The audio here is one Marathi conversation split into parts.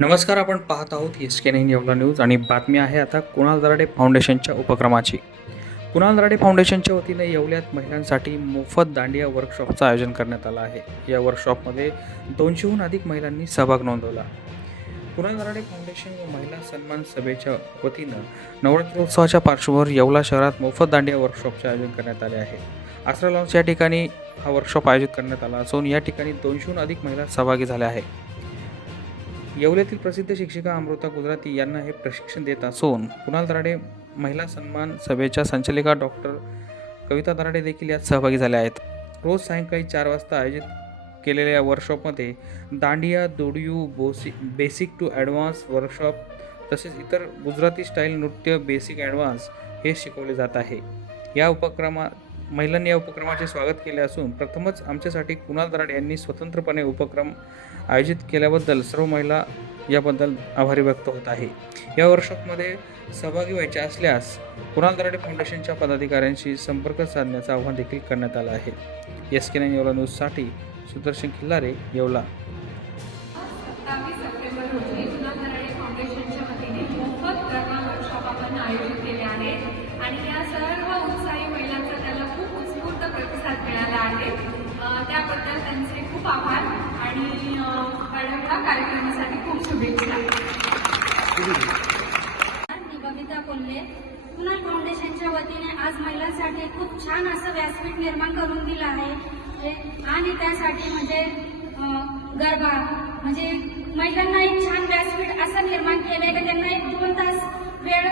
नमस्कार आपण पाहत आहोत S K nine Yeola news आणि बातमी आहे आता कुणाल दराडे फाउंडेशनच्या उपक्रमाची. कुणाल दराडे फाउंडेशनच्या वतीने येवल्यात महिलांसाठी मोफत दांडिया वर्कशॉपचं आयोजन करण्यात आलं आहे. या वर्कशॉपमध्ये दोनशेहून अधिक महिलांनी सहभाग नोंदवला. कुणाल दराडे फाउंडेशन व महिला सन्मान सभेच्या वतीनं नवरात्रोत्सवाच्या पार्श्वभूमीवर येवला शहरात मोफत दांडिया वर्कशॉपचे आयोजन करण्यात आले आहे. आसरा लॉन्स या ठिकाणी हा वर्कशॉप आयोजित करण्यात आला असून या ठिकाणी दोनशेहून अधिक महिला सहभागी झाल्या आहेत. येवल्यातील प्रसिद्ध शिक्षिका अमृता गुजराती यांना हे प्रशिक्षण देत असून कुणाल दराडे महिला सन्मान सभेच्या संचालिका डॉक्टर कविता दराडे देखील यात सहभागी झाल्या आहेत. रोज सायंकाळी चार वाजता आयोजित केलेल्या या वर्कशॉपमध्ये दांडिया दोडियू बोसी बेसिक टू ॲडव्हान्स वर्कशॉप तसेच इतर गुजराती स्टाईल नृत्य बेसिक ॲडव्हान्स हे शिकवले जात आहे. या उपक्रमा महिलांनी या उपक्रमाचे स्वागत केले असून प्रथमच आमच्यासाठी कुणाल दराड यांनी स्वतंत्रपणे उपक्रम आयोजित केल्याबद्दल सर्व महिला याबद्दल आभारी व्यक्त होत आहे. या वर्कशॉपमध्ये सहभागी व्हायचे असल्यास कुणाल दराडे फाउंडेशनच्या पदाधिकाऱ्यांशी संपर्क साधण्याचं आव्हान देखील करण्यात आलं आहे. एस के नाईन येवला न्यूजसाठी सुदर्शन खिल्लारे येवला. आहे. त्याबद्दल त्यांचे खूप आभार आणि अ, मॅडमला कार्यक्रमासाठी खूप शुभेच्छा. मी बबिता कोल्हे कुणाल फाउंडेशनच्या वतीने आज महिलांसाठी खूप छान असं व्यासपीठ निर्माण करून दिलं आहे. आणि त्यासाठी म्हणजे गरबा म्हणजे महिलांना एक छान व्यासपीठ असं निर्माण केलंय की? त्यांना एक दोन तास वेळ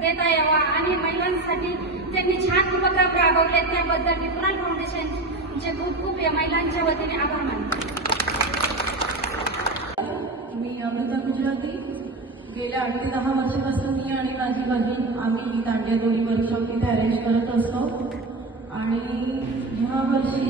देता यावा. आणि महिलांसाठी त्यांनी छान उपक्रम राबवले त्याबद्दल मी कुणाल फाउंडेशनचे खूप खूप या महिलांच्या वतीने आभार मानते. मी अमृता गुजराती. गेल्या आठ ते दहा वर्षापासून मी आणि माझी बहीण आम्ही ही दांडिया दोरी वर्कशॉप इथे अरेंज करत असतो. आणि ह्या वर्षी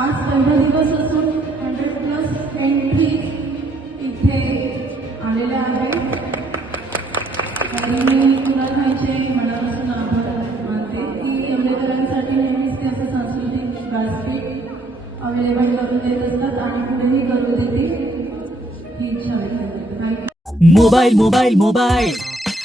आज पहिला दिवस असून हंड्रेड प्लस एंट्री इथे आलेल्या आहेत. आणि मी कुणाल भाईचे मनापासून आभार मानते. की आंबेडकरांसाठी नेहमीच ते असं सांस्कृतिक व्यासपीठ अवेलेबल करून देत असतात आणि पुढेही करू देतील. ही इच्छा आहे. Mobile mobile mobile.